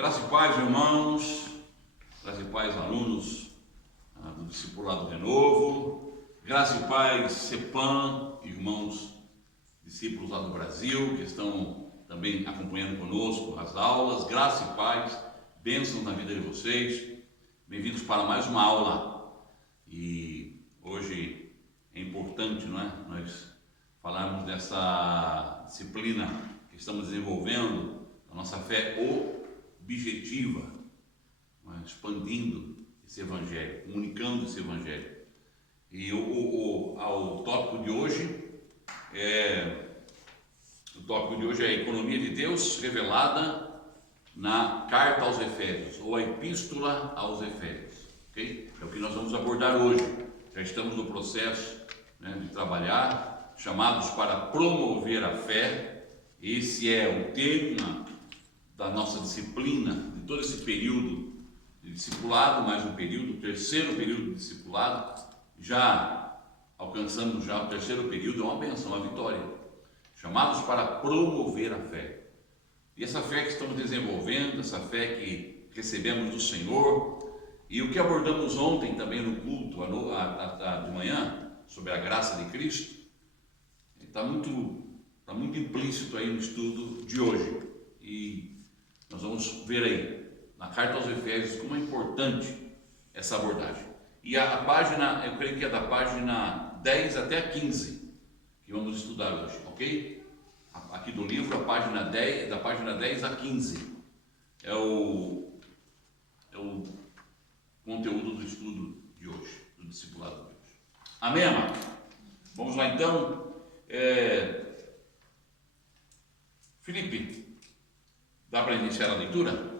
Graça e paz, irmãos, graça e paz, alunos do Discipulado Renovo, graça e paz, CEPAM, irmãos discípulos lá do Brasil, que estão também acompanhando conosco as aulas, graça e paz, bênçãos na vida de vocês, bem-vindos para mais uma aula. E hoje é importante, não é? Nós falarmos dessa disciplina que estamos desenvolvendo, a nossa fé objetiva, expandindo esse evangelho, comunicando esse evangelho. E o tópico de hoje é a economia de Deus revelada na carta aos Efésios, ou a epístola aos Efésios, ok? É o que nós vamos abordar hoje. Já estamos no processo de trabalhar, chamados para promover a fé. Esse é o tema da nossa disciplina, de todo esse período de discipulado, mais um período, o terceiro período de discipulado. Já alcançamos o terceiro período, é uma bênção, uma vitória. Chamados para promover a fé. E essa fé que estamos desenvolvendo, essa fé que recebemos do Senhor, e o que abordamos ontem também no culto de manhã, sobre a graça de Cristo, está muito implícito aí no estudo de hoje. E nós vamos ver aí, na carta aos Efésios, como é importante essa abordagem. E a página, eu creio que é da página 10 até a 15, que vamos estudar hoje, ok? Aqui do livro, a página 10, da página 10 a 15, é o conteúdo do estudo de hoje, do discipulado de hoje. Amém, amados? Vamos lá então. Felipe, dá para iniciar a leitura?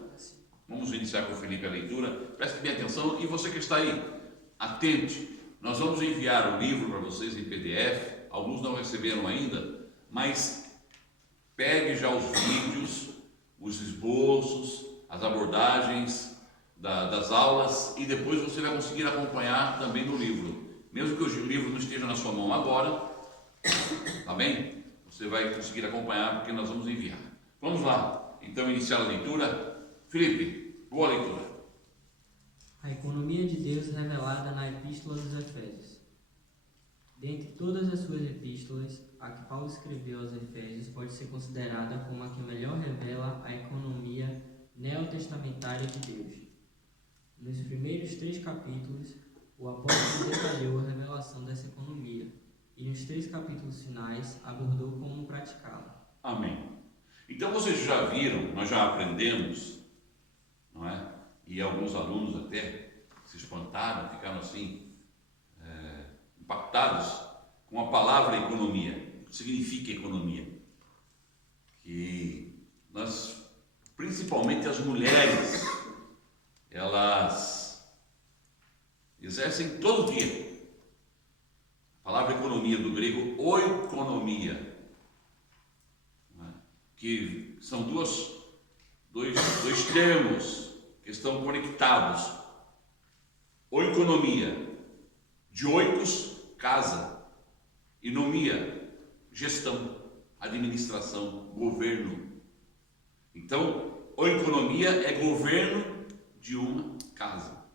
Vamos iniciar com o Felipe a leitura. Preste bem atenção, e você que está aí, atente. Nós vamos enviar o livro para vocês em PDF. Alguns não receberam ainda, mas pegue já os vídeos, os esboços, as abordagens das aulas, e depois você vai conseguir acompanhar também no livro. Mesmo que o livro não esteja na sua mão agora, tá bem? Você vai conseguir acompanhar, porque nós vamos enviar. Vamos lá, então, iniciar a leitura. Felipe, boa leitura. A economia de Deus revelada na Epístola dos Efésios. Dentre todas as suas epístolas, a que Paulo escreveu aos Efésios pode ser considerada como a que melhor revela a economia neotestamentária de Deus. Nos primeiros 3 capítulos, o apóstolo detalhou a revelação dessa economia, e nos 3 capítulos finais abordou como praticá-la. Amém. Então vocês já viram, nós já aprendemos, não é? E alguns alunos até se espantaram, ficaram assim, impactados com a palavra economia. O que significa economia? Que nós, principalmente as mulheres, elas exercem todo dia. A palavra economia, do grego oikonomia, que são dois termos que estão conectados. Oikonomia, de oikos, casa, e nomia, gestão, administração, governo. Então, oikonomia é governo de uma casa.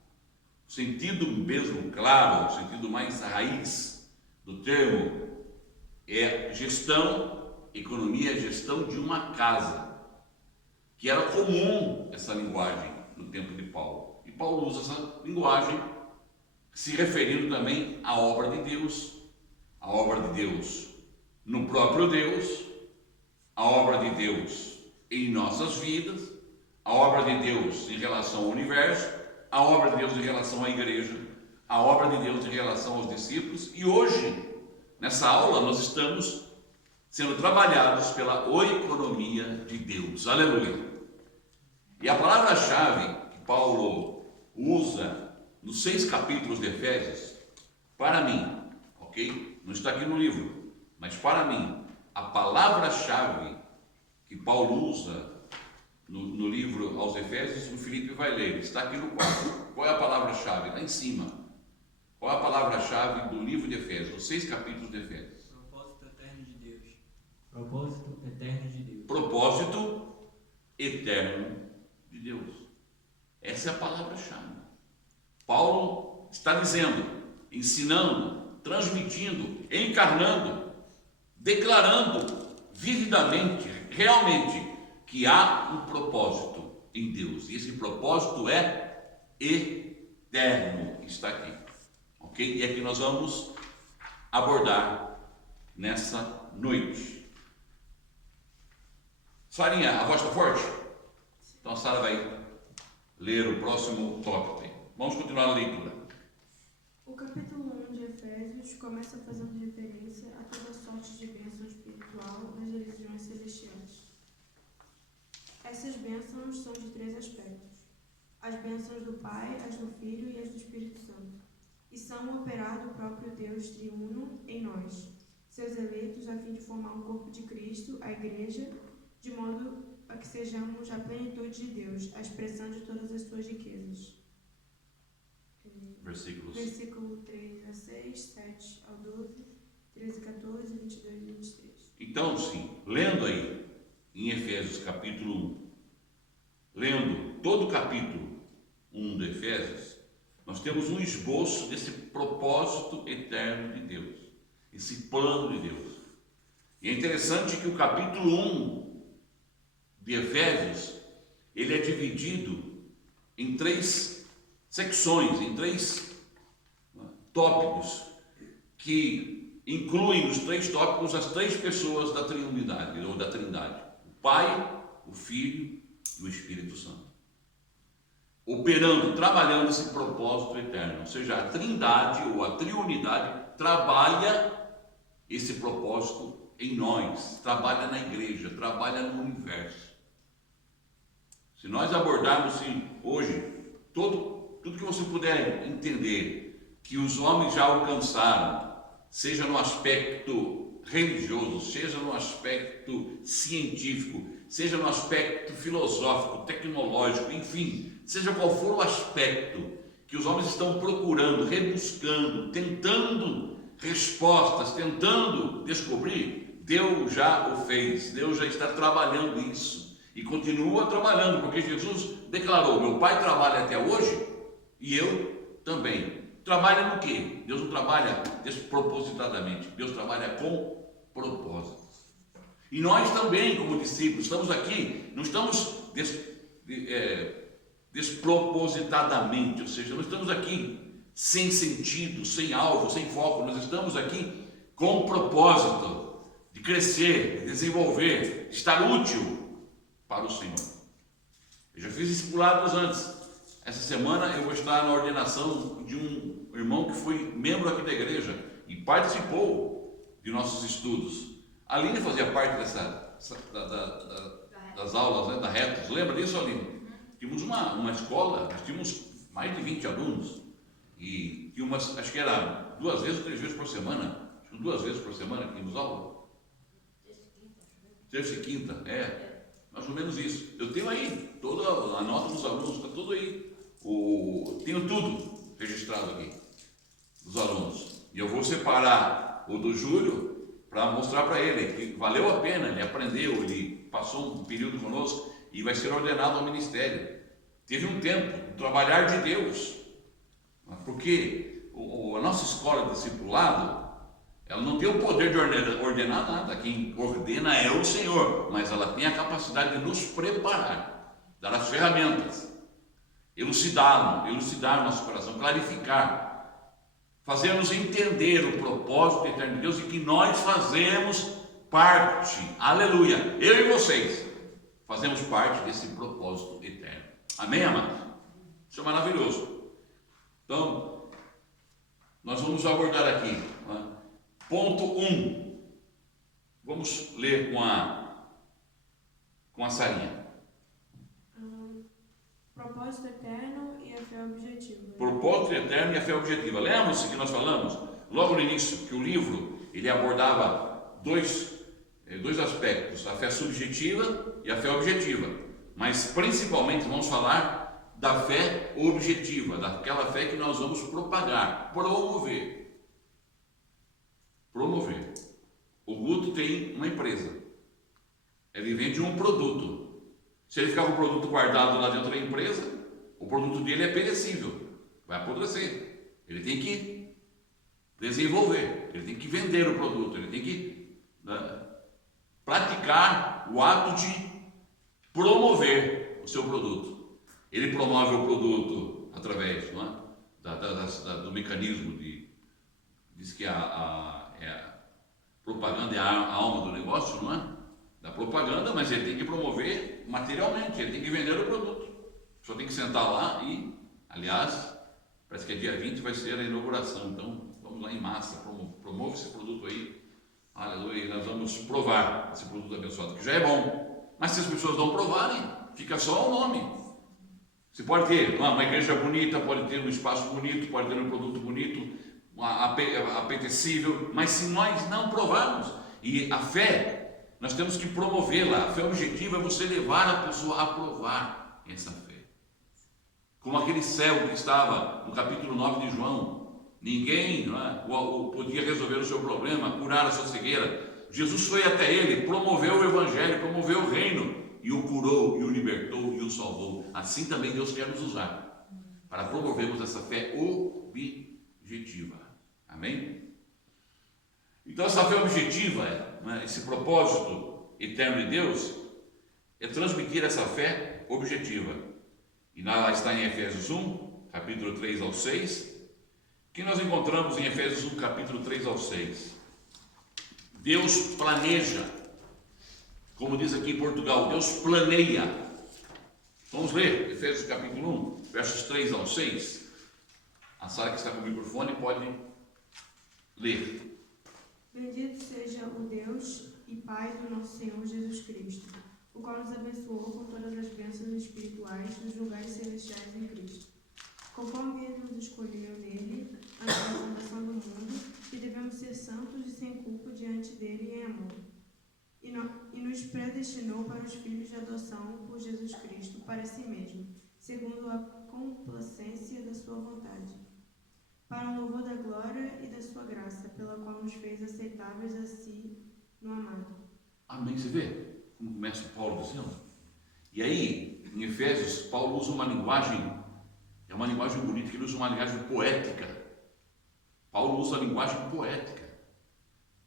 O sentido mesmo claro, o sentido mais raiz do termo é gestão. Economia é gestão de uma casa, que era comum essa linguagem no tempo de Paulo. E Paulo usa essa linguagem se referindo também à obra de Deus, a obra de Deus no próprio Deus, a obra de Deus em nossas vidas, a obra de Deus em relação ao universo, a obra de Deus em relação à igreja, a obra de Deus em relação aos discípulos. E hoje, nessa aula, nós estamos sendo trabalhados pela oikonomia de Deus. Aleluia! E a palavra-chave que Paulo usa nos 6 capítulos de Efésios, para mim, ok? Não está aqui no livro, mas para mim, a palavra-chave que Paulo usa no livro aos Efésios, o Felipe vai ler, está aqui no quadro. Qual é a palavra-chave? Lá em cima. Qual é a palavra-chave do livro de Efésios, os 6 capítulos de Efésios? Propósito eterno de Deus. Propósito eterno de Deus. Propósito eterno de Deus. Essa é a palavra-chave. Paulo está dizendo, ensinando, transmitindo, encarnando, declarando vividamente, realmente, que há um propósito em Deus. E esse propósito é eterno. Está aqui. Ok? E é que nós vamos abordar nessa noite. Sarinha, a voz está forte? Então a Sara vai ler o próximo tópico. Vamos continuar a leitura. O capítulo 1 de Efésios começa fazendo referência a toda sorte de bênção espiritual nas regiões celestiais. Essas bênçãos são de 3 aspectos: as bênçãos do Pai, as do Filho e as do Espírito Santo, e são o operar do próprio Deus triuno em nós, seus eleitos, a fim de formar um corpo de Cristo, a Igreja, de modo a que sejamos a plenitude de Deus, a expressão de todas as suas riquezas. Versículo 3 a 6, 7 ao 12, 13 a 14, 22 e 23. Então, sim, lendo aí em Efésios capítulo 1, lendo todo o capítulo 1 de Efésios, nós temos um esboço desse propósito eterno de Deus, esse plano de Deus. E é interessante que o capítulo 1 de Efésios, ele é dividido em 3 secções, em 3 tópicos, que incluem nos 3 tópicos as 3 pessoas da Trinidade, ou da Trindade: o Pai, o Filho e o Espírito Santo. Operando, trabalhando esse propósito eterno, ou seja, a Trindade ou a Triunidade trabalha esse propósito em nós, trabalha na igreja, trabalha no universo. Se nós abordarmos hoje tudo que você puder entender que os homens já alcançaram, seja no aspecto religioso, seja no aspecto científico, seja no aspecto filosófico, tecnológico, enfim, seja qual for o aspecto que os homens estão procurando, rebuscando, tentando respostas, tentando descobrir, Deus já o fez, Deus já está trabalhando isso. E continua trabalhando, porque Jesus declarou: meu Pai trabalha até hoje e eu também. Trabalha no quê? Deus não trabalha despropositadamente, Deus trabalha com propósitos. E nós também, como discípulos, estamos aqui, não estamos despropositadamente, ou seja, não estamos aqui sem sentido, sem alvo, sem foco, nós estamos aqui com propósito de crescer, de desenvolver, de estar útil para o Senhor. Eu já fiz discipulados antes. Essa semana eu vou estar na ordenação de um irmão que foi membro aqui da igreja e participou de nossos estudos. A Aline fazia parte das aulas, né, da Retos. Lembra disso, Aline? Tínhamos uma escola, nós tínhamos mais de 20 alunos e tínhamos, acho que era 2 vezes ou 3 vezes por semana. Acho que 2 vezes por semana que tínhamos aula. Terça e quinta, mais ou menos isso. Eu tenho aí toda a nota dos alunos, está tudo aí. Tenho tudo registrado aqui dos alunos. E eu vou separar o do Júlio para mostrar para ele que valeu a pena, ele aprendeu, ele passou um período conosco e vai ser ordenado ao ministério. Teve um tempo, um trabalhar de Deus, porque a nossa escola de discipulado, ela não tem o poder de ordenar nada. Quem ordena é o Senhor, mas ela tem a capacidade de nos preparar, dar as ferramentas, elucidar nosso coração, clarificar, fazer-nos entender o propósito eterno de Deus e que nós fazemos parte, aleluia, eu e vocês fazemos parte desse propósito eterno. Amém, amados? Isso é maravilhoso. Então, nós vamos abordar aqui, ponto 1. Vamos ler com a Sarinha. Propósito eterno e a fé objetiva. Propósito eterno e a fé objetiva. Lembra-se que nós falamos logo no início que o livro ele abordava dois aspectos, a fé subjetiva e a fé objetiva. Mas principalmente vamos falar da fé objetiva, daquela fé que nós vamos propagar, promover. O Guto tem uma empresa, ele vende um produto Se ele ficar com o produto guardado lá dentro da empresa, o produto dele é perecível, vai apodrecer. Ele tem que desenvolver, ele tem que vender o produto, ele tem que, né, praticar o ato de promover o seu produto. Ele promove o produto através, não é, do mecanismo diz que a propaganda é a alma do negócio, não é? Da propaganda, mas ele tem que promover materialmente, ele tem que vender o produto. Só tem que sentar lá e, aliás, parece que é dia 20 vai ser a inauguração, então vamos lá em massa, promove esse produto aí, aleluia, e nós vamos provar esse produto abençoado, que já é bom. Mas se as pessoas não provarem, fica só o nome. Você pode ter uma igreja bonita, pode ter um espaço bonito, pode ter um produto bonito, apetecível, mas se nós não provarmos, e a fé, nós temos que promovê-la. A fé objetiva é você levar a pessoa a provar essa fé. Como aquele cego que estava no capítulo 9 de João, ninguém, não é, podia resolver o seu problema, curar a sua cegueira. Jesus foi até ele, promoveu o evangelho, promoveu o reino, e o curou, e o libertou, e o salvou. Assim também Deus quer nos usar, para promovermos essa fé objetiva. Amém? Então essa fé objetiva, né, esse propósito eterno de Deus, é transmitir essa fé objetiva. E lá está em Efésios 1, capítulo 3 ao 6, que nós encontramos em Efésios 1, capítulo 3 ao 6. Deus planeja, como diz aqui em Portugal, Deus planeia. Vamos ler Efésios capítulo 1, versos 3 ao 6. A Sara que está com o microfone pode ler. Bendito seja o Deus e Pai do nosso Senhor Jesus Cristo, o qual nos abençoou com todas as bênçãos espirituais nos lugares celestiais em Cristo. Conforme Ele nos escolheu nele, antes da fundação do mundo, que devemos ser santos e sem culpa diante dele em amor. E nos predestinou para os filhos de adoção por Jesus Cristo, para si mesmo, segundo a complacência da sua vontade, para o louvor da glória e da sua graça, pela qual nos fez aceitáveis a si no amado. Amém? Você vê como começa Paulo dizendo? E aí, em Efésios, Paulo usa uma linguagem, é uma linguagem bonita, que ele usa uma linguagem poética. Paulo usa a linguagem poética.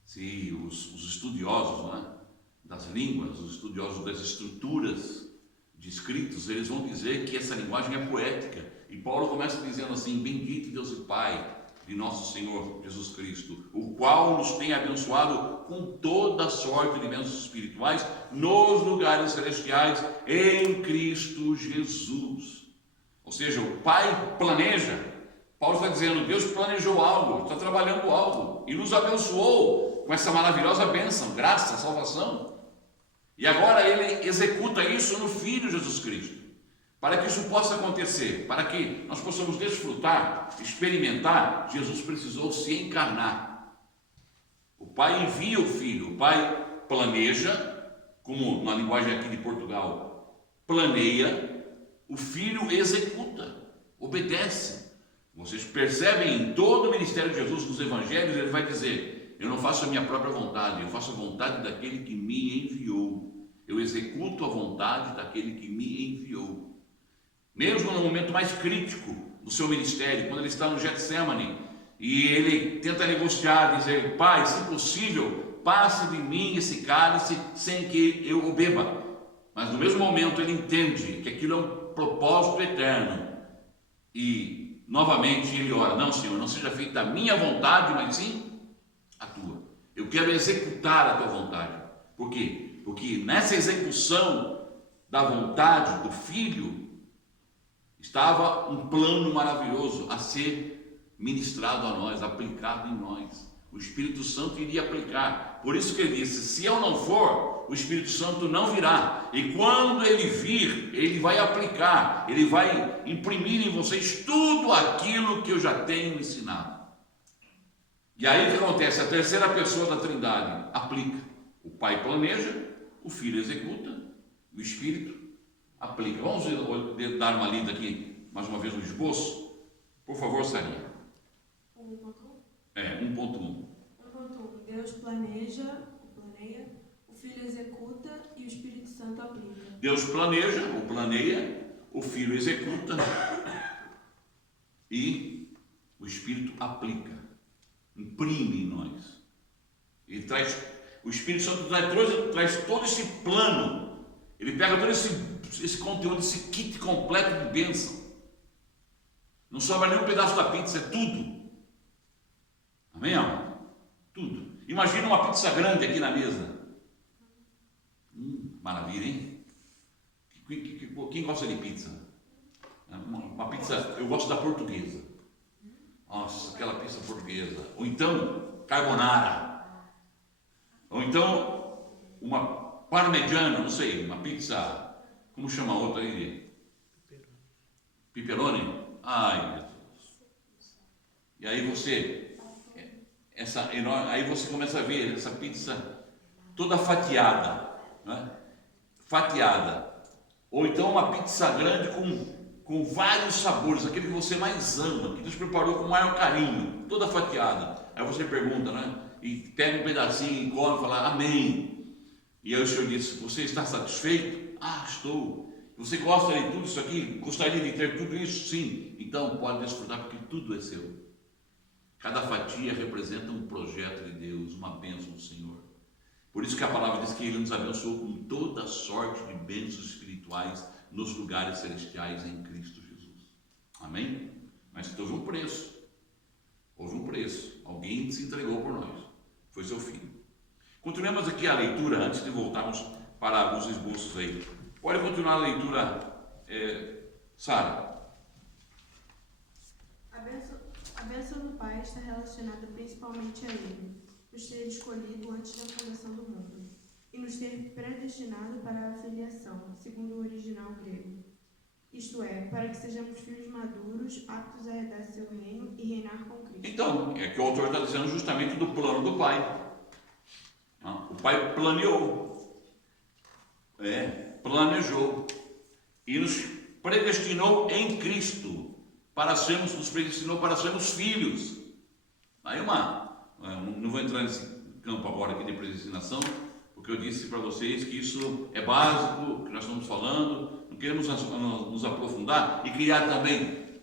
Se os estudiosos, não é, das línguas, os estudiosos das estruturas de escritos, eles vão dizer que essa linguagem é poética. E Paulo começa dizendo assim: bendito Deus e Pai de nosso Senhor Jesus Cristo, o qual nos tem abençoado com toda sorte de bênçãos espirituais nos lugares celestiais em Cristo Jesus. Ou seja, o Pai planeja. Paulo está dizendo, Deus planejou algo, está trabalhando algo e nos abençoou com essa maravilhosa bênção, graça, salvação. E agora Ele executa isso no Filho Jesus Cristo. Para que isso possa acontecer, para que nós possamos desfrutar, experimentar, Jesus precisou se encarnar. O Pai envia o Filho, o Pai planeja, como na linguagem aqui de Portugal, planeia, o Filho executa, obedece. Vocês percebem em todo o ministério de Jesus, nos evangelhos, ele vai dizer, eu não faço a minha própria vontade, eu faço a vontade daquele que me enviou. Eu executo a vontade daquele que me enviou. Mesmo no momento mais crítico do seu ministério, quando ele está no Getsemane, e ele tenta negociar, dizer, Pai, se possível, passe de mim esse cálice sem que eu o beba. Mas no mesmo momento ele entende que aquilo é um propósito eterno. E novamente ele ora, não, Senhor, não seja feita a minha vontade, mas sim a tua. Eu quero executar a tua vontade. Por quê? Porque nessa execução da vontade do Filho, estava um plano maravilhoso a ser ministrado a nós, aplicado em nós. O Espírito Santo iria aplicar. Por isso que ele disse, se eu não for, o Espírito Santo não virá. E quando ele vir, ele vai aplicar, ele vai imprimir em vocês tudo aquilo que eu já tenho ensinado. E aí o que acontece? A terceira pessoa da Trindade aplica. O Pai planeja, o Filho executa, o Espírito aplica. Vamos dar uma lida aqui, mais uma vez no esboço? Por favor, Sarinha. 1.1. 1.1. Deus planeia, o Filho executa e o Espírito Santo aplica. Deus planeja, ou planeia, o Filho executa e o Espírito aplica, imprime em nós. Ele traz, o Espírito Santo traz todo esse plano, ele pega todo esse conteúdo, esse kit completo de bênção. Não sobra nem um pedaço da pizza, é tudo. Amém, amor? Tudo. Imagina uma pizza grande aqui na mesa. Maravilha, hein? Quem gosta de pizza? Uma pizza, eu gosto da portuguesa. Nossa, aquela pizza portuguesa. Ou então, carbonara. Ou então, uma parmegiana, não sei, uma pizza, como chama a outra aí? Pepperoni? Ai, meu Deus. E aí aí você começa a ver essa pizza toda fatiada, né? Fatiada. Ou então uma pizza grande com vários sabores, aquele que você mais ama, que Deus preparou com o maior carinho, toda fatiada. Aí você pergunta, né? E pega um pedacinho e come e fala, amém. E aí o Senhor disse, você está satisfeito? Ah, estou. Você gosta de tudo isso aqui? Gostaria de ter tudo isso? Sim. Então pode desfrutar, porque tudo é seu. Cada fatia representa um projeto de Deus, uma bênção do Senhor. Por isso que a palavra diz que Ele nos abençoou com toda sorte de bênçãos espirituais nos lugares celestiais em Cristo Jesus. Amém? Mas houve um preço. Houve um preço. Alguém se entregou por nós. Foi seu filho. Continuemos aqui a leitura antes de voltarmos para os esboços aí. Pode continuar a leitura, Sara. A bênção do Pai está relacionada principalmente a Ele, nos ter escolhido antes da fundação do mundo, e nos ter predestinado para a filiação, segundo o original grego. Isto é, para que sejamos filhos maduros, aptos a herdar seu reino e reinar com Cristo. Então, é que o autor está dizendo justamente do plano do Pai. O Pai planeou, planejou e nos predestinou em Cristo nos predestinou para sermos filhos. Aí não vou entrar nesse campo agora aqui de predestinação, porque eu disse para vocês que isso é básico, que nós estamos falando, não queremos nos aprofundar e criar também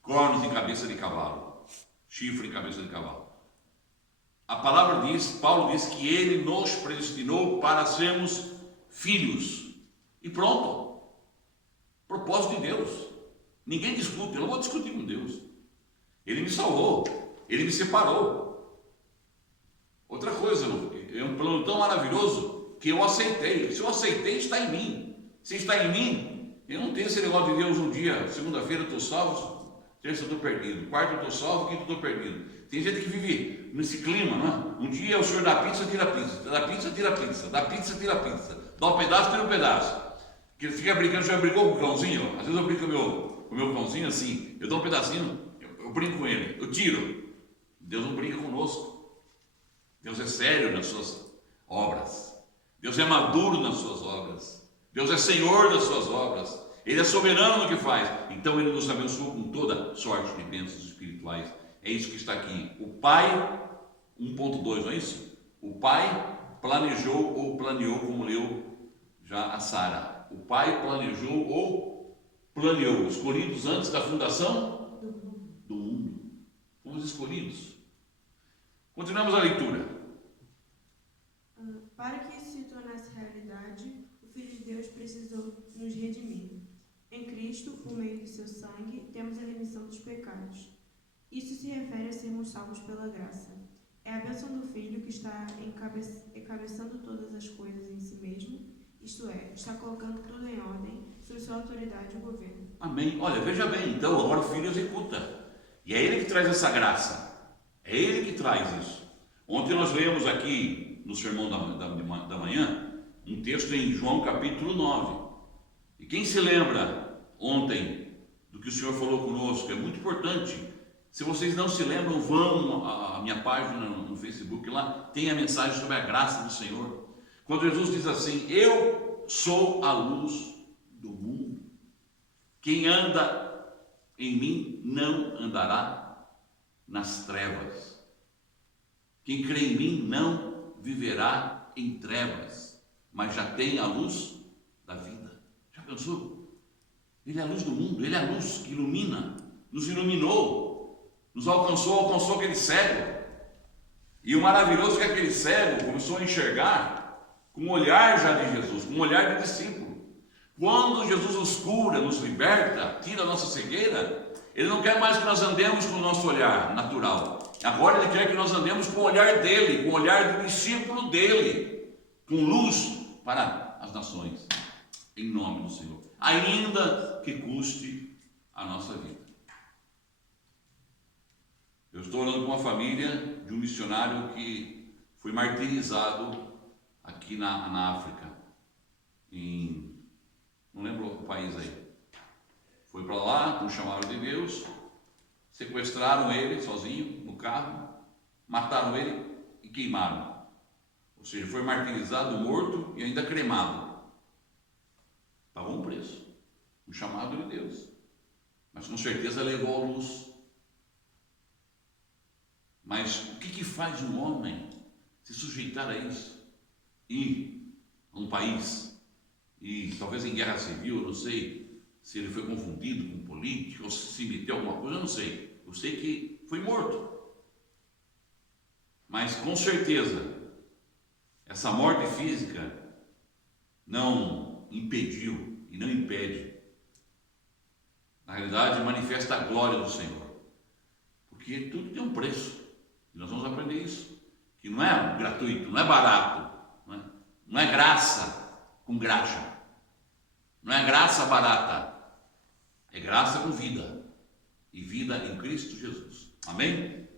cornos em cabeça de cavalo, chifre em cabeça de cavalo. A palavra diz, Paulo diz que ele nos predestinou para sermos filhos. E pronto. Propósito de Deus. Ninguém discute, eu não vou discutir com Deus. Ele me salvou, Ele me separou. Outra coisa, é um plano tão maravilhoso que eu aceitei. Se eu aceitei, está em mim. Se está em mim, eu não tenho esse negócio de Deus um dia, segunda-feira eu estou salvo, terça eu estou perdido, quarta eu estou salvo, quinta eu estou perdido. Tem gente que vive nesse clima, não é? Um dia o senhor dá pizza, tira pizza, dá pizza, tira pizza, dá pizza, tira pizza, dá um pedaço, tira um pedaço. Que ele fica brincando, já brigou com o cãozinho? Às vezes eu brinco com o meu cãozinho assim, eu dou um pedacinho, eu brinco com ele, eu tiro. Deus não brinca conosco. Deus é sério nas suas obras. Deus é maduro nas suas obras. Deus é Senhor das suas obras. Ele é soberano no que faz. Então Ele nos abençoou com toda sorte de bênçãos espirituais. É isso que está aqui. O Pai, 1.2, não é isso? O Pai planejou ou planeou, como leu já a Sara. O Pai planejou ou planeou, escolhidos antes da fundação do mundo. Fomos escolhidos. Continuamos a leitura. Para que isso se tornasse realidade, o Filho de Deus precisou nos redimir. Em Cristo, por meio de seu sangue, temos a remissão dos pecados. Isso se refere a sermos salvos pela graça. É a bênção do Filho que está encabeçando todas as coisas em si mesmo, isto é, está colocando tudo em ordem, sob sua autoridade e governo. Amém. Olha, veja bem, então agora o Filho executa. E é Ele que traz essa graça. É Ele que traz isso. Ontem nós lemos aqui, no sermão da manhã, um texto em João capítulo 9. E quem se lembra ontem do que o Senhor falou conosco? É muito importante. Se vocês não se lembram, vão à minha página no Facebook, lá tem a mensagem sobre a graça do Senhor. Quando Jesus diz assim, eu sou a luz do mundo. Quem anda em mim não andará nas trevas. Quem crê em mim não viverá em trevas, mas já tem a luz Pensou? Ele é a luz do mundo, Ele é a luz que ilumina, nos iluminou, nos alcançou aquele cego. E o maravilhoso é que aquele cego começou a enxergar com o olhar já de Jesus, com o olhar de discípulo. Quando Jesus nos cura, nos liberta, tira a nossa cegueira, Ele não quer mais que nós andemos com o nosso olhar natural. Agora Ele quer que nós andemos com o olhar dele, com o olhar do discípulo dele, com luz para as nações, em nome do Senhor, ainda que custe a nossa vida. Eu estou orando com uma família de um missionário que foi martirizado aqui na África, não lembro o país aí. Foi para lá, com chamado de Deus, sequestraram ele sozinho no carro, mataram ele e queimaram. Ou seja, foi martirizado, morto e ainda cremado. Pagou um preço, o chamado de Deus, mas com certeza levou a luz. Mas o que faz um homem se sujeitar a isso? Ir a um país, e talvez em guerra civil, eu não sei se ele foi confundido com político, ou se meteu alguma coisa, eu não sei. Eu sei que foi morto. Mas com certeza, essa morte física não impediu e não impede. Na realidade, manifesta a glória do Senhor. Porque tudo tem um preço. E nós vamos aprender isso. Que não é gratuito, não é barato. Não é graça com graxa. Não é graça barata. É graça com vida. E vida em Cristo Jesus. Amém?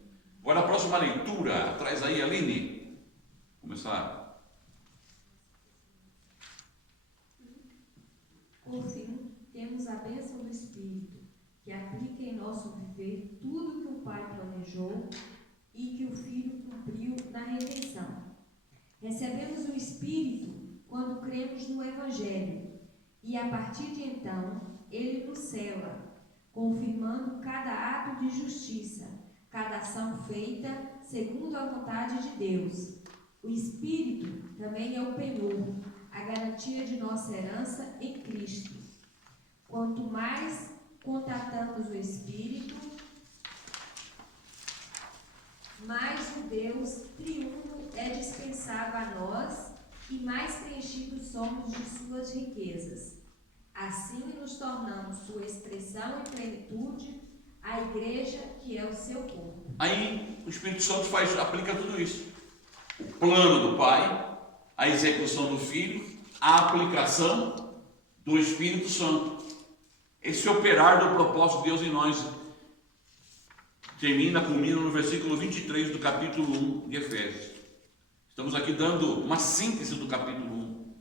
Agora a próxima leitura. Traz aí, Aline. Começar. Por fim, temos a bênção do Espírito, que aplica em nosso viver tudo que o Pai planejou e que o Filho cumpriu na redenção. Recebemos o Espírito quando cremos no Evangelho, e a partir de então, ele nos sela, confirmando cada ato de justiça, cada ação feita segundo a vontade de Deus. O Espírito também é o penhor, a garantia de nossa herança em Cristo. Quanto mais contatamos o Espírito, mais o Deus triuno é dispensado a nós e mais preenchidos somos de suas riquezas. Assim nos tornamos sua expressão e plenitude, a igreja que é o seu corpo. Aí o Espírito Santo aplica tudo isso. O plano do Pai, a execução do Filho, a aplicação do Espírito Santo. Esse operar do propósito de Deus em nós culmina no versículo 23 do capítulo 1 de Efésios. Estamos aqui dando uma síntese do capítulo 1.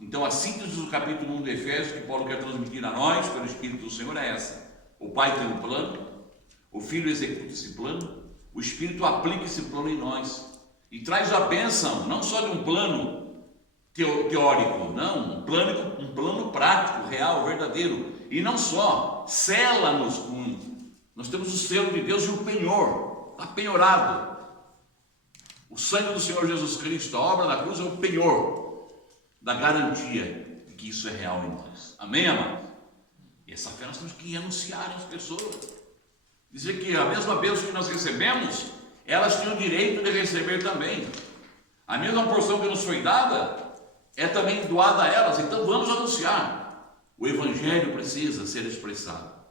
Então a síntese do capítulo 1 de Efésios, que Paulo quer transmitir a nós, pelo Espírito do Senhor, é essa. O Pai tem um plano, o Filho executa esse plano, o Espírito aplica esse plano em nós. E traz a bênção, não só de um plano teórico, não, um plano prático, real, verdadeiro. E não só, sela-nos com... Nós temos o selo de Deus e o penhor, está penhorado. O sangue do Senhor Jesus Cristo, a obra da cruz é o penhor da garantia de que isso é real em nós. Amém, amados? E essa fé nós temos que anunciar às pessoas. Dizer que a mesma bênção que nós recebemos, elas têm o direito de receber também. A mesma porção que nos foi dada é também doada a elas. Então vamos anunciar. O Evangelho precisa ser expressado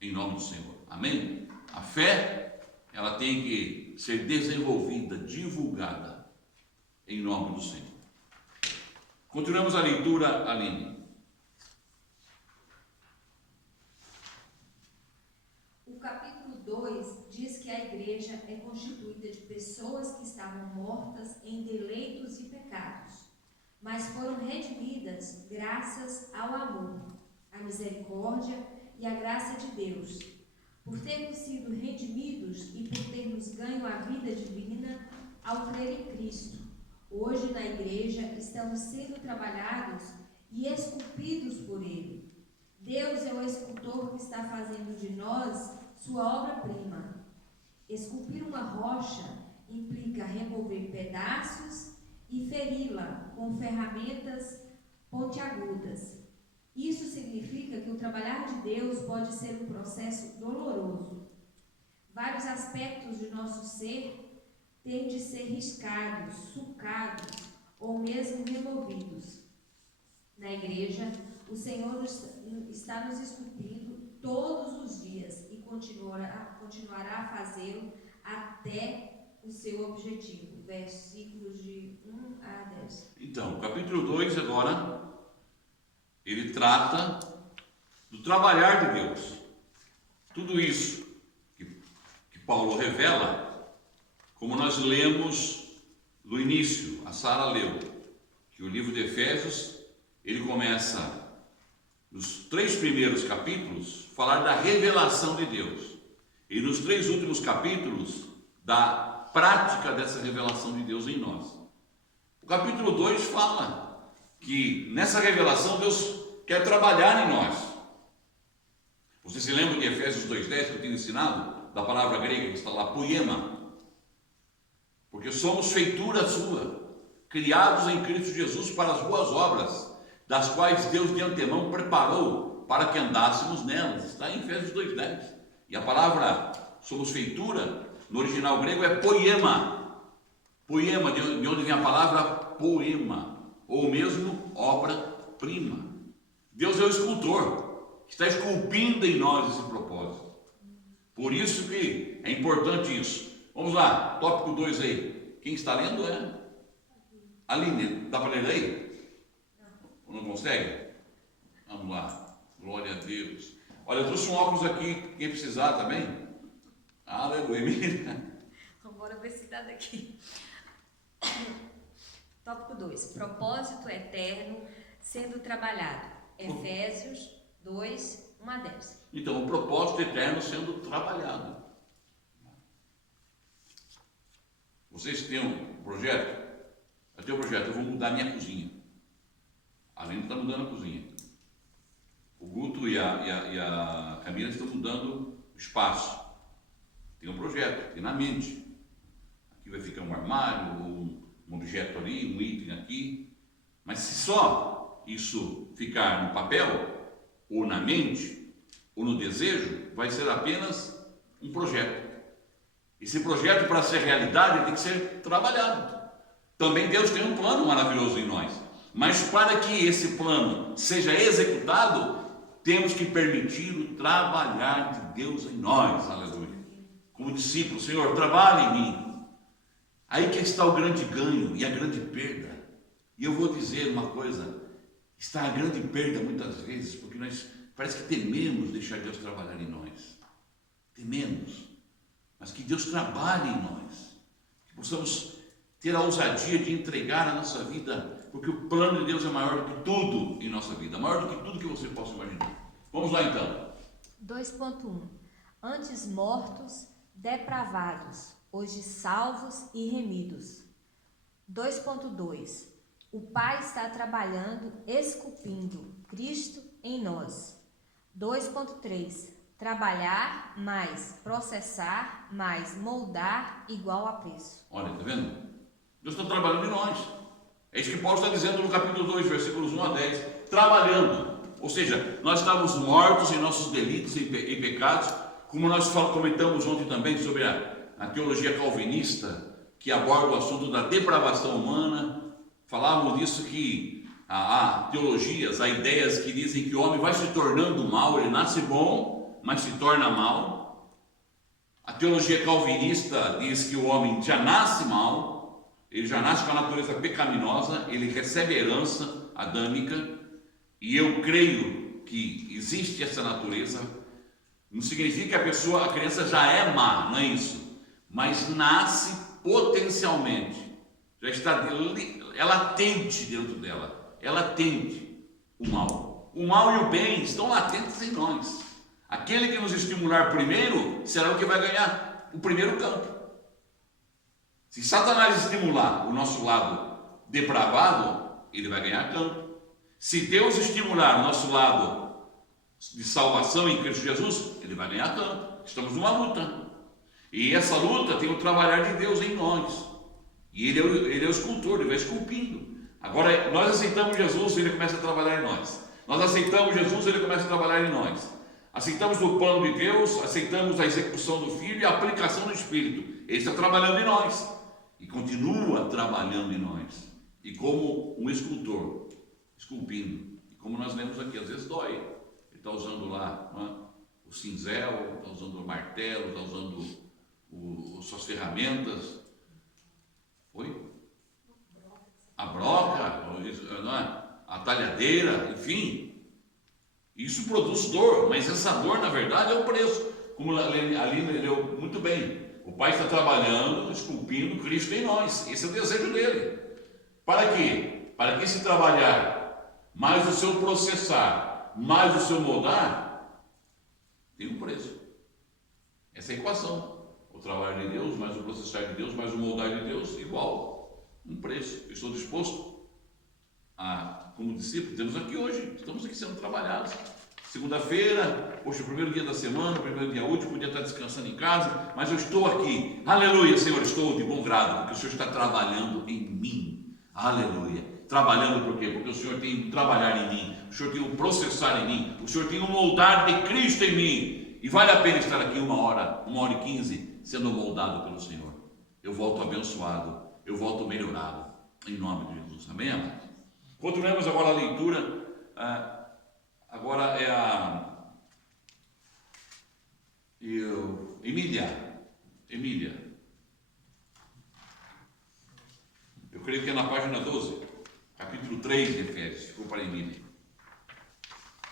em nome do Senhor. Amém? A fé, ela tem que ser desenvolvida, divulgada em nome do Senhor. Continuamos a leitura, Aline. O capítulo 2 diz que a igreja é constituída de pessoas que estavam mortas em deleitos e pecados, mas foram redimidas graças ao amor, à misericórdia e à graça de Deus. Por termos sido redimidos e por termos ganho a vida divina ao crer em Cristo. Hoje na igreja estamos sendo trabalhados e esculpidos por Ele. Deus é o escultor que está fazendo de nós sua obra-prima. Esculpir uma rocha implica remover pedaços e feri-la com ferramentas pontiagudas. Isso significa que o trabalhar de Deus pode ser um processo doloroso. Vários aspectos de nosso ser têm de ser riscados, sucados ou mesmo removidos. Na igreja, o Senhor está nos esculpindo todos os dias e continuará a fazê-lo até o seu objetivo. Versículos de 1 a 10. Então, o capítulo 2 agora, ele trata do trabalhar de Deus. Tudo isso que Paulo revela, como nós lemos no início, a Sara leu, que o livro de Efésios, ele começa, nos 3 primeiros capítulos, falar da revelação de Deus. E nos 3 últimos capítulos, da prática dessa revelação de Deus em nós. O capítulo 2 fala que nessa revelação Deus quer trabalhar em nós. Você se lembra de Efésios 2,10 que eu tenho ensinado? Da palavra grega que está lá, poema. Porque somos feitura sua, criados em Cristo Jesus para as boas obras, das quais Deus de antemão preparou para que andássemos nelas. Está em Efésios 2,10. E a palavra somos feitura, no original grego é poema. Poema, de onde vem a palavra poema, ou mesmo obra-prima. Deus é o escultor, que está esculpindo em nós esse propósito. Por isso que é importante isso. Vamos lá, tópico 2 aí. Quem está lendo é? Aline, dá para ler aí? Ou não consegue? Vamos lá, glória a Deus. Olha, eu trouxe um óculos aqui, quem precisar também. Aleluia, Emília. Vamos ver se está daqui. Tópico 2. Propósito eterno sendo trabalhado. Efésios 2, 1 a 10. Então, o propósito eterno sendo trabalhado. Vocês têm um projeto? Eu tenho um projeto, eu vou mudar minha cozinha. A Aline está mudando a cozinha. O Guto e a Camila estão mudando o espaço. Tem um projeto, tem na mente. Aqui vai ficar um armário, um objeto ali, um item aqui. Mas se só isso ficar no papel, ou na mente, ou no desejo, vai ser apenas um projeto. Esse projeto, para ser realidade, tem que ser trabalhado. Também Deus tem um plano maravilhoso em nós. Mas para que esse plano seja executado, temos que permitir o trabalhar de Deus em nós. Aleluia. Como discípulo, Senhor, trabalhe em mim. Aí que está o grande ganho e a grande perda. E eu vou dizer uma coisa, está a grande perda muitas vezes, porque nós parece que tememos deixar Deus trabalhar em nós. Tememos. Mas que Deus trabalhe em nós. Que possamos ter a ousadia de entregar a nossa vida, porque o plano de Deus é maior do que tudo em nossa vida, maior do que tudo que você possa imaginar. Vamos lá então. 2.1. Antes mortos, depravados, hoje salvos e remidos. 2.2. O Pai está trabalhando, esculpindo Cristo em nós. 2.3. Trabalhar mais, processar mais, moldar igual a preço. Olha, está vendo? Deus está trabalhando em nós. É isso que Paulo está dizendo no capítulo 2, versículos 1 a 10. Trabalhando. Ou seja, nós estávamos mortos em nossos delitos e pecados, como nós comentamos ontem também sobre a teologia calvinista, que aborda o assunto da depravação humana. Falávamos disso que há teologias, há ideias que dizem que o homem vai se tornando mal, ele nasce bom, mas se torna mal. A teologia calvinista diz que o homem já nasce mal, ele já nasce com a natureza pecaminosa, ele recebe a herança adâmica, e eu creio que existe essa natureza. Não significa que a criança já é má, não é isso, mas nasce potencialmente, já está, é latente dentro dela, é latente o mal. O mal e o bem estão latentes em nós. Aquele que nos estimular primeiro será o que vai ganhar o primeiro campo. Se Satanás estimular o nosso lado depravado, ele vai ganhar campo. Se Deus estimular o nosso lado de salvação em Cristo Jesus, ele vai ganhar campo. Estamos numa luta. E essa luta tem o trabalhar de Deus em nós. E ele é o escultor, ele vai esculpindo. Agora, nós aceitamos Jesus e ele começa a trabalhar em nós. Nós aceitamos Jesus, ele começa a trabalhar em nós. Aceitamos o plano de Deus, aceitamos a execução do Filho e a aplicação do Espírito. Ele está trabalhando em nós e continua trabalhando em nós. E como um escultor, esculpindo. E como nós lemos aqui, às vezes dói. Ele está usando lá o cinzel, está usando o martelo, está usando suas ferramentas. Foi? A broca, a talhadeira, enfim. Isso produz dor, mas essa dor, na verdade, é o preço. Como a Aline leu muito bem. O Pai está trabalhando, esculpindo Cristo em nós. Esse é o desejo dele. Para quê? Para que se trabalhar, mais o seu processar, mais o seu moldar, tem um preço. Essa é a equação. O trabalho de Deus, mais o processar de Deus, mais o moldar de Deus, igual. Um preço. Eu estou disposto a, como discípulo, temos aqui hoje, estamos aqui sendo trabalhados. Segunda-feira, hoje é o primeiro dia da semana, o primeiro dia útil, podia estar descansando em casa, mas eu estou aqui. Aleluia, Senhor, estou de bom grado, porque o Senhor está trabalhando em mim. Aleluia. Trabalhando por quê? Porque o Senhor tem um trabalhar em mim, o Senhor tem um processar em mim, o Senhor tem um moldar de Cristo em mim. E vale a pena estar aqui 1h15, sendo moldado pelo Senhor. Eu volto abençoado, eu volto melhorado, em nome de Jesus. Amém, amados? Continuemos agora a leitura. Agora é a Emília. Eu creio que é na página 12, capítulo 3 de Efésios. Ficou para Emília.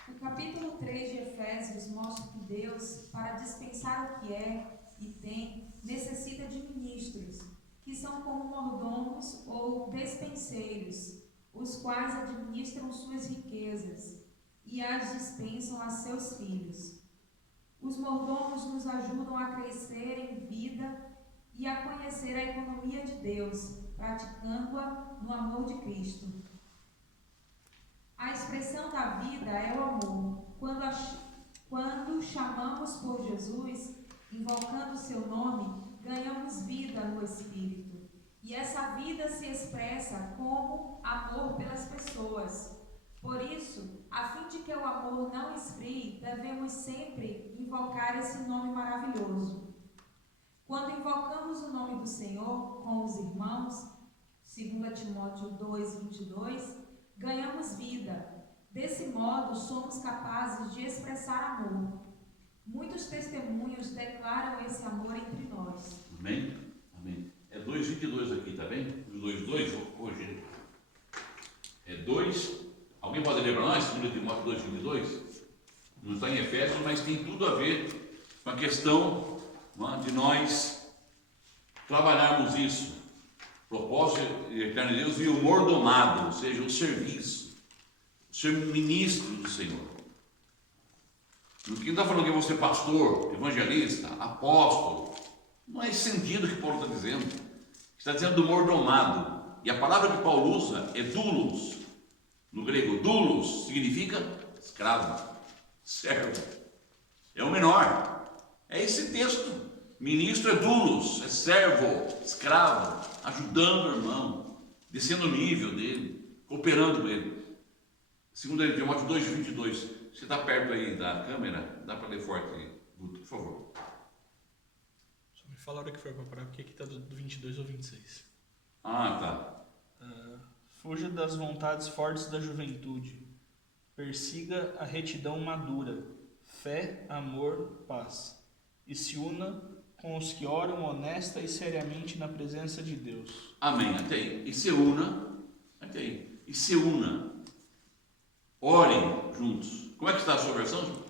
O capítulo 3 de Efésios mostra que Deus, para dispensar o que é e tem, necessita de ministros, que são como mordomos ou despenseiros, os quais administram suas riquezas e as dispensam a seus filhos. Os mordomos nos ajudam a crescer em vida e a conhecer a economia de Deus, praticando-a no amor de Cristo. A expressão da vida é o amor. Quando chamamos por Jesus, invocando o seu nome, ganhamos vida no Espírito. E essa vida se expressa como amor pelas pessoas. Por isso, a fim de que o amor não esfrie, devemos sempre invocar esse nome maravilhoso. Quando invocamos o nome do Senhor com os irmãos, 2 Timóteo 2:22, ganhamos vida. Desse modo, somos capazes de expressar amor. Muitos testemunhos declaram esse amor entre nós. Amém? Amém. É 2:22 aqui, tá bem? Os 2:2, vou corrigir. É 2. Alguém pode ler para nós? 2 Timóteo 2:22? Não está em Efésios, mas tem tudo a ver com a questão de nós trabalharmos isso. Propósito eterno de Deus e o mordomado, ou seja, o serviço. Ser ministro do Senhor. Não está falando que você é pastor, evangelista, apóstolo. Não é esse sentido que Paulo está dizendo. Está dizendo do mordomado. E a palavra que Paulo usa é doulos. No grego, doulos significa escravo, servo. É o menor. É esse texto. Ministro é doulos, é servo, escravo, ajudando o irmão, descendo o nível dele, cooperando com ele. 2 Timóteo 2:22. Você está perto aí da câmera? Dá para ler forte, Guto, por favor. Só me fala a hora que for para parar, porque aqui está do 22 ao 26. Ah, tá. Fuja das vontades fortes da juventude. Persiga a retidão madura, fé, amor, paz. E se una com os que oram honesta e seriamente na presença de Deus. Amém. Até aí. E se una. Até aí. E se una. Orem juntos. Como é que está a sua versão?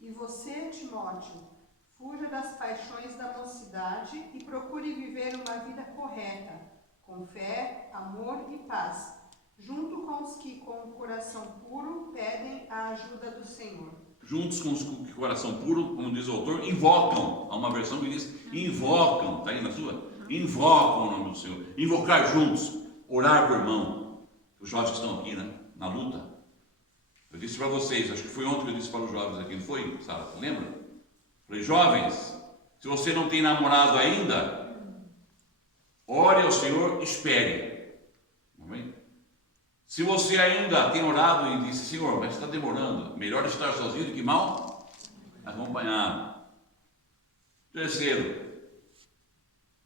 E você, Timóteo, fuja das paixões da mocidade e procure viver uma vida correta, com fé, amor e paz, junto com os que, com o coração puro, pedem a ajuda do Senhor. Juntos com os que, coração puro, como diz o autor, invocam. Há uma versão que diz invocam. Está aí na sua? Invocam o nome do Senhor. Invocar juntos. Orar por irmão. Os jovens que estão aqui, né? Na luta. Eu disse para vocês, acho que foi ontem que eu disse para os jovens aqui, não foi, Sara? Lembra? Falei, jovens, se você não tem namorado ainda, ore ao Senhor, espere. Amém? Se você ainda tem orado e disse, Senhor, mas está demorando, melhor estar sozinho do que mal acompanhado. Terceiro,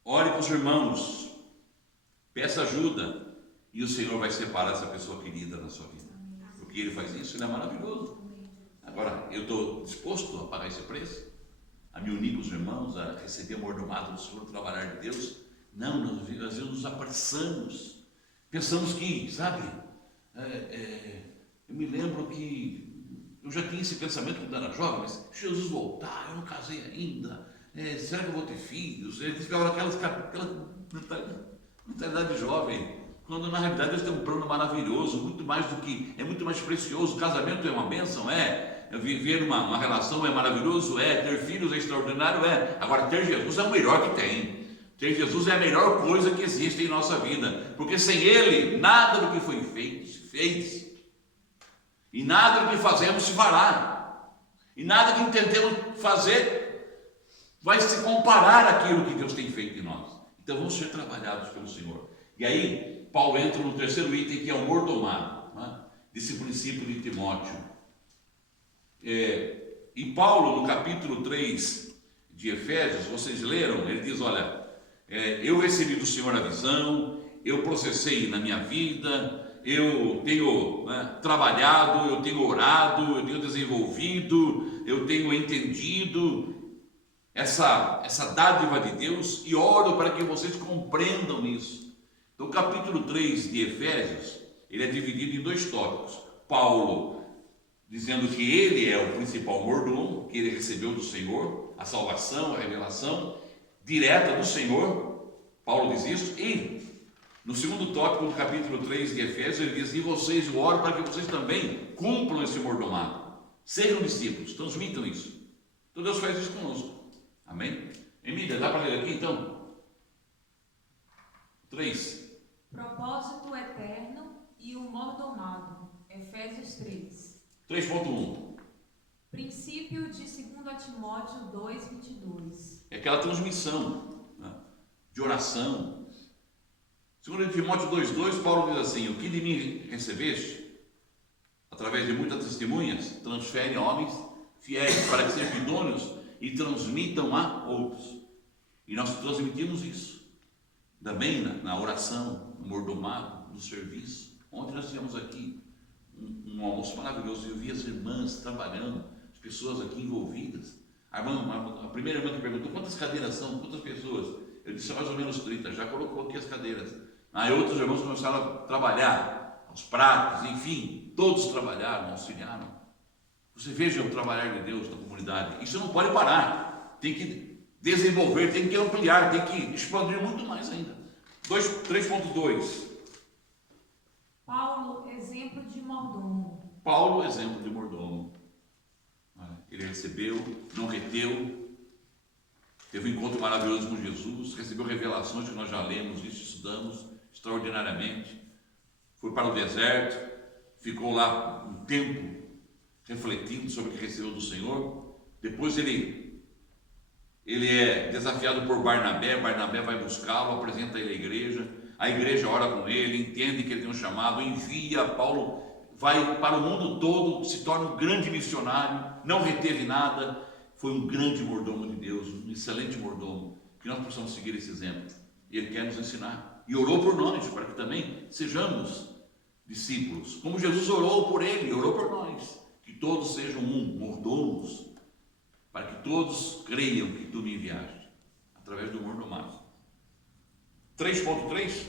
ore com os irmãos, peça ajuda, e o Senhor vai separar essa pessoa querida da sua vida. Porque Ele faz isso, Ele é maravilhoso. Agora, eu estou disposto a pagar esse preço? A me unir com os irmãos, a receber o mordomado do Senhor, o trabalhar de Deus? Não, nós às vezes nos apressamos, pensamos que, sabe, eu me lembro que eu já tinha esse pensamento quando era jovem, mas se Jesus voltar, eu não casei ainda, será que eu vou ter filhos? Ele ficava aquela mentalidade jovem, quando na realidade Deus tem um plano maravilhoso, muito mais do que, é muito mais precioso. O casamento é uma bênção, viver uma relação é maravilhoso, ter filhos é extraordinário, agora ter Jesus é o melhor que tem. Ter Jesus é a melhor coisa que existe em nossa vida, porque sem Ele, nada do que foi feito se fez, e nada do que fazemos se fará, e nada que intentemos fazer vai se comparar àquilo que Deus tem feito em nós. Então vamos ser trabalhados pelo Senhor. E aí, Paulo entra no terceiro item, que é o mordomado, desse princípio de Timóteo. E Paulo, no capítulo 3 de Efésios, vocês leram, ele diz, olha, eu recebi do Senhor a visão, eu processei na minha vida, eu tenho trabalhado, eu tenho orado, eu tenho desenvolvido, eu tenho entendido essa dádiva de Deus e oro para que vocês compreendam isso. Então, o capítulo 3 de Efésios, ele é dividido em dois tópicos. Paulo dizendo que ele é o principal mordomo, que ele recebeu do Senhor, a salvação, a revelação direta do Senhor. Paulo diz isso. E no segundo tópico, no capítulo 3 de Efésios, ele diz, e vocês, eu oro para que vocês também cumpram esse mordomado, sejam discípulos, transmitam isso. Então Deus faz isso conosco. Amém? Emília, dá para ler aqui então? 3. Propósito eterno e o mordomado. Efésios 3. 3.1. Princípio de 2 Timóteo 2:22. É aquela transmissão, de oração. 2 Timóteo 2:2, Paulo diz assim, o que de mim recebeste, através de muitas testemunhas, transfere a homens fiéis, para que sejam idôneos e transmitam a outros. E nós transmitimos isso. Também na oração, no mordomado, no serviço. Ontem nós tivemos aqui um almoço maravilhoso, eu vi as irmãs trabalhando, as pessoas aqui envolvidas. A primeira irmã que perguntou quantas cadeiras são, quantas pessoas? Eu disse mais ou menos 30, já colocou aqui as cadeiras. Aí outros irmãos começaram a trabalhar, os pratos, enfim, todos trabalharam, auxiliaram. Você veja o trabalhar de Deus na comunidade, isso não pode parar, tem que desenvolver, tem que ampliar, tem que expandir muito mais ainda. 3.2. Paulo, exemplo de mordomo. Paulo, exemplo de mordomo. Ele recebeu, não reteu, teve um encontro maravilhoso com Jesus, recebeu revelações que nós já lemos, isso estudamos extraordinariamente. Foi para o deserto, ficou lá um tempo refletindo sobre o que recebeu do Senhor. Depois ele é desafiado por Barnabé vai buscá-lo, apresenta ele à igreja, a igreja ora com ele, entende que ele tem um chamado, envia Paulo, vai para o mundo todo, se torna um grande missionário, não reteve nada, foi um grande mordomo de Deus, um excelente mordomo, que nós possamos seguir esse exemplo. E ele quer nos ensinar, e orou por nós, para que também sejamos discípulos, como Jesus orou por ele, orou por nós, que todos sejam mordomos, para que todos creiam que tu me enviaste, através do mordomado. 3.3.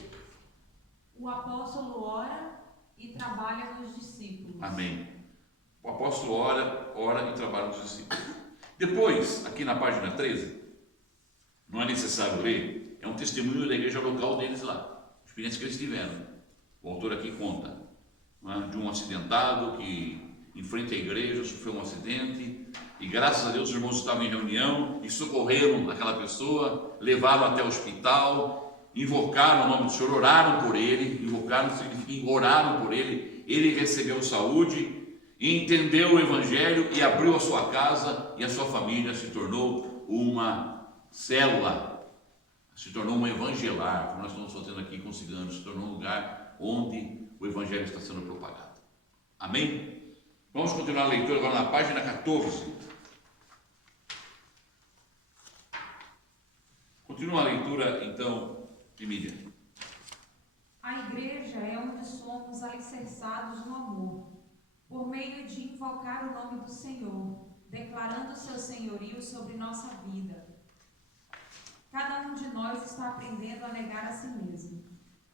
O apóstolo ora e trabalha nos discípulos. Amém. O apóstolo ora e trabalha nos discípulos. Depois, aqui na página 13, não é necessário ler, é um testemunho da igreja local deles lá, a experiência que eles tiveram. O autor aqui conta de um acidentado que, em frente à igreja, sofreu um acidente e, graças a Deus, os irmãos estavam em reunião e socorreram aquela pessoa, levaram até o hospital, invocaram o nome do Senhor, oraram por ele, invocaram significa oraram por ele, ele recebeu saúde e entendeu o evangelho e abriu a sua casa e a sua família se tornou uma célula, se tornou um evangelar, como nós estamos fazendo aqui com ciganos, se tornou um lugar onde o Evangelho está sendo propagado. Amém? Vamos continuar a leitura agora na página 14. Continua a leitura, então, de Miriam. A igreja é onde somos alicerçados no amor, por meio de invocar o nome do Senhor, declarando seu senhorio sobre nossa vida. Cada um de nós está aprendendo a negar a si mesmo.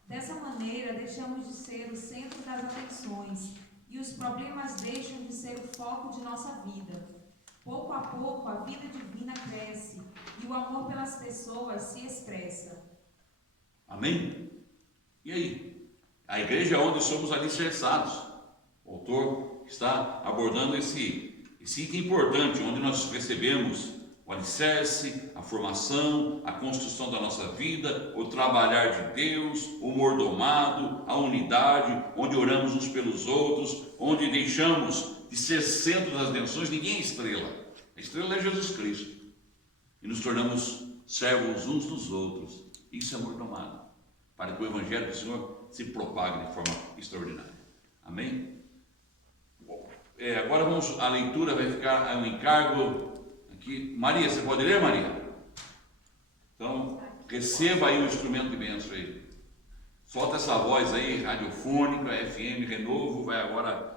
Dessa maneira, deixamos de ser o centro das atenções e os problemas deixam de ser o foco de nossa vida. Pouco a pouco, a vida divina cresce e o amor pelas pessoas se expressa. Amém? E aí? A igreja é onde somos alicerçados. O autor está abordando esse item importante, onde nós recebemos o alicerce, a formação, a construção da nossa vida, o trabalhar de Deus, o mordomado, a unidade, onde oramos uns pelos outros, onde deixamos de ser centro das atenções. Ninguém é estrela. A estrela é Jesus Cristo. E nos tornamos servos uns dos outros. Isso é mordomado, para que o Evangelho do Senhor se propague de forma extraordinária. Amém? Agora vamos, a leitura vai ficar um encargo aqui. Maria, você pode ler, Maria? Então, receba aí o instrumento de bênção aí. Solta essa voz aí, radiofônica, FM Renovo, vai agora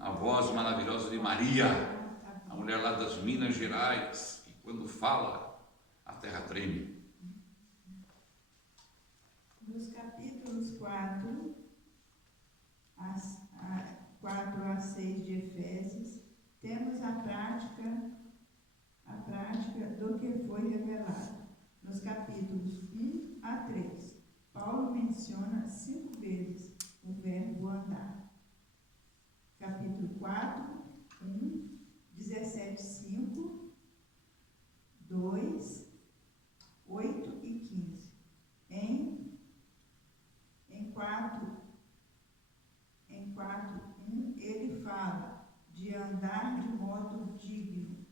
a voz maravilhosa de Maria, a mulher lá das Minas Gerais, que quando fala, a terra treme. Nos capítulos 4 a 6 de Efésios, temos a prática do que foi revelado. Nos capítulos 1 a 3, Paulo menciona 5 vezes o verbo andar. Capítulo 4, 1, 17, 5, 2, 8 e 15. Em 4:1, ele fala de andar de modo digno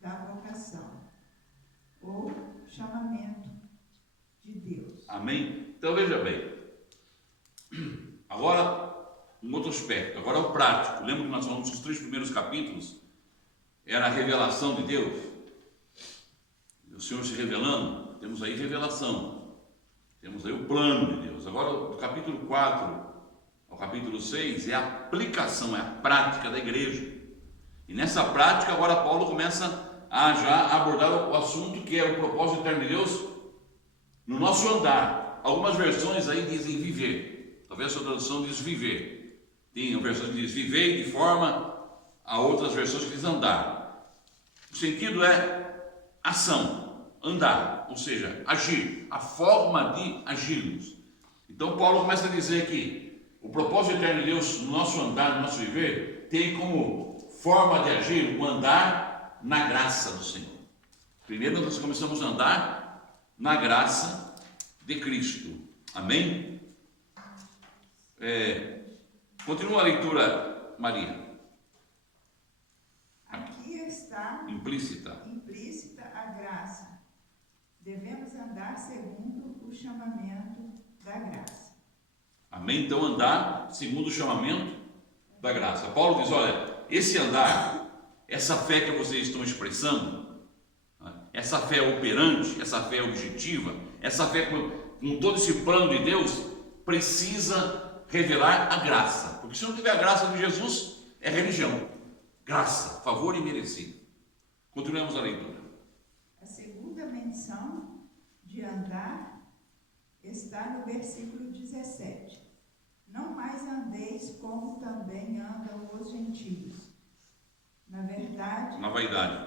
da vocação ou chamamento de Deus. Amém? Então veja bem. Agora, um outro aspecto. Agora o prático. Lembra que nós falamos que os 3 primeiros capítulos era a revelação de Deus? O Senhor se revelando. Temos aí revelação. Temos aí o plano de Deus. Agora, do capítulo 4 ao capítulo 6 é a aplicação, é a prática da igreja. E nessa prática, agora Paulo começa a já abordar o assunto que é o propósito eterno de Deus no nosso andar. Algumas versões aí dizem viver. Talvez a sua tradução diz viver. Tem versões que diz viver de forma, a outras versões que diz andar. O sentido é ação, andar, ou seja, agir, a forma de agirmos. Então Paulo começa a dizer que o propósito eterno de Deus no nosso andar, no nosso viver, tem como forma de agir o andar na graça do Senhor. Primeiro nós começamos a andar na graça de Cristo. Amém? Continua a leitura, Maria. Aqui está Implícita a graça. Devemos andar segundo o chamamento da graça. Amém? Então andar segundo o chamamento da graça. Paulo diz, olha, esse andar, essa fé que vocês estão expressando, essa fé operante, essa fé objetiva, essa fé com todo esse plano de Deus, precisa revelar a graça. Porque se não tiver a graça de Jesus, é religião. Graça, favor imerecido. Continuemos a leitura. A segunda menção de andar está no versículo 17. Não mais andeis como também andam os gentios. Na verdade, Na vaidade.